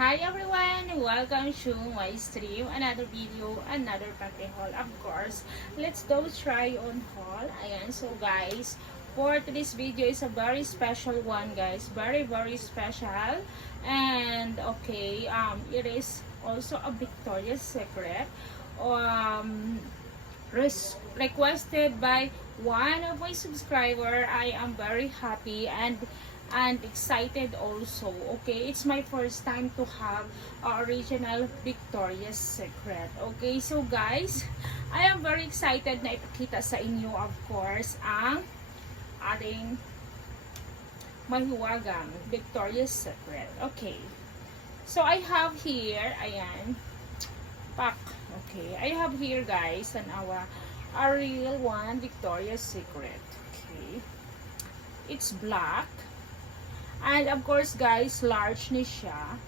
Hi everyone! Welcome to my stream. Another video, another panty haul. Of course, let's go try on haul. Ayan, so guys, for today's video is a very special one, guys. Very special. And okay, it is also a Victoria's Secret. Requested by one of my subscriber. I am very happy and excited also. Okay, it's my first time to have original Victoria's Secret. Okay, so guys, I am very excited na ipakita sa inyo, of course, ang ating mahiwagang Victoria's Secret. Okay, so I have here, ayan, pack. Okay, I have here, guys, a real one Victoria's Secret. Okay, it's black. And of course guys, large ni siya.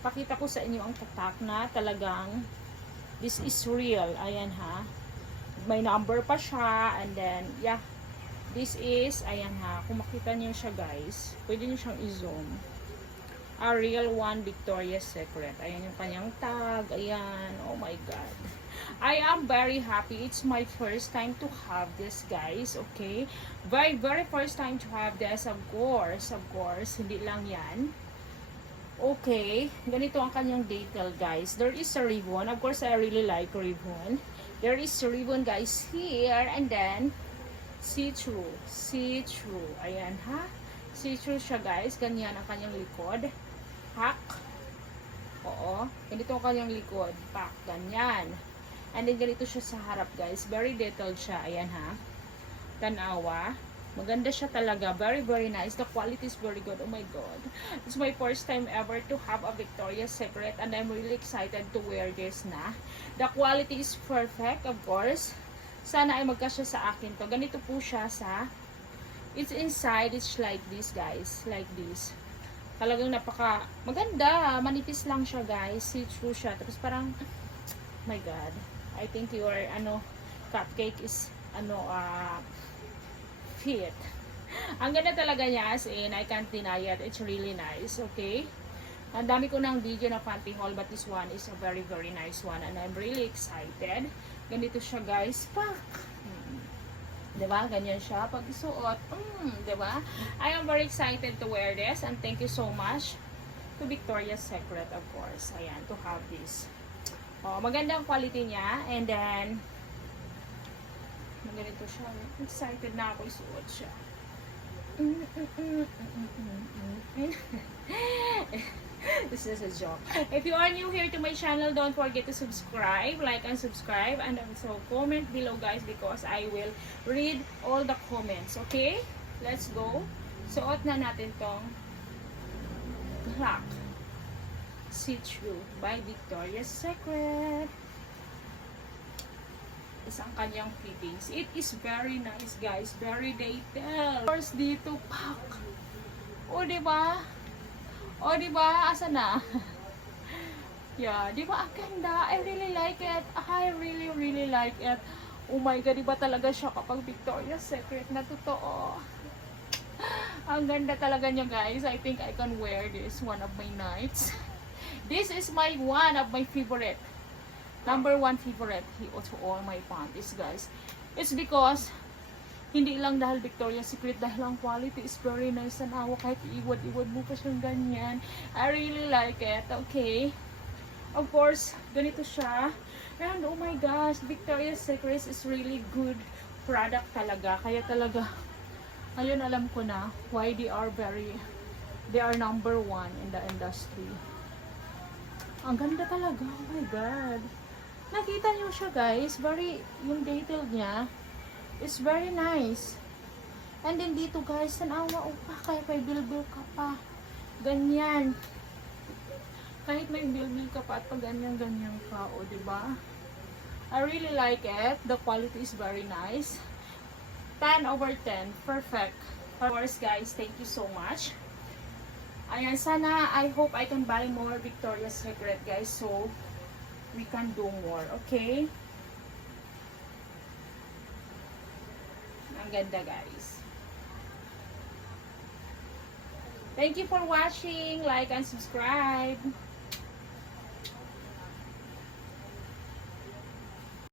Pakita ko sa inyo ang tatak na talagang this is real. Ayan ha. May number pa siya. And then, yeah. This is, ayan ha. Kung makita niyo siya guys, pwede niyo siyang i-zoom. A real one Victoria's Secret. Ayan yung kanyang tag. Ayan. Oh my God. I am very happy. It's my first time to have this, guys. Okay? Very first time to have this. Of course. Hindi lang yan. Okay. Ganito ang kanyang detail, guys. There is a ribbon. Of course, I really like ribbon. There is a ribbon, guys, here. And then, see-through. Ayan, ha? See-through siya, guys. Ganyan ang kanyang likod. Pack. Oo. Ganito ang kanyang likod. Pack. Ganyan. And then, ganito siya sa harap, guys. Very detailed siya. Ayan, ha. Tanawa. Maganda siya talaga. Very nice. The quality is very good. Oh my God. It's my first time ever to have a Victoria's Secret. And I'm really excited to wear this na. The quality is perfect, of course. Sana ay magkasya sa akin to. Ganito po siya sa... It's inside. It's like this, guys. Like this. Talagang napaka... Maganda. Manipis lang siya, guys. See-through siya. Tapos parang... My God. I think your cupcake is fit. Ang ganda talaga niya, as in I can't deny it. It's really nice. Okay, ang dami ko ng video na panty haul, but this one is a very nice one and I'm really excited. Ganito siya, guys. Pak. Diba? Ganyan siya pag isuot. Diba? I am very excited to wear this and thank you so much to Victoria's Secret, of course. Ayan, to have this. Oh, maganda ang quality niya. And then, ganito siya. Excited na ako isuot siya. This is a joke. If you are new here to my channel, don't forget to subscribe, like and subscribe, and also comment below, guys, because I will read all the comments. Okay? Let's go. Suot na natin tong black See-through by Victoria's Secret. Isang kanyang fittings. It is very nice, guys. Very detailed. Of course, dito, pak. O, diba? Asa na? Yeah, diba? Ang ganda. I really like it. I really like it. Oh my God, diba talaga siya kapag Victoria's Secret na totoo? Ang ganda talaga niya, guys. I think I can wear this one of my nights. This is one of my favorite. Number one favorite to all my panties, guys. It's because, hindi lang dahil Victoria's Secret, dahil ang quality is very nice. Tanawa, kahit iwad mo pa siyang ganyan. I really like it. Okay. Of course, ganito siya. And oh my gosh, Victoria's Secret is really good product talaga. Kaya talaga, ngayon alam ko na why they are number one in the industry. Ang ganda talaga. Oh my God. Nakita niyo siya, guys. Yung detail niya is very nice. And then dito, guys, tanawa, kaya may bilbil ka pa. Ganyan. Kahit may bilbil ka pa at pag ganyan ka, o, diba? I really like it. The quality is very nice. 10 over 10. Perfect. Of course, guys, thank you so much. Ayan, sana, I hope I can buy more Victoria's Secret, guys, so we can do more, okay? Ang ganda, guys. Thank you for watching. Like and subscribe.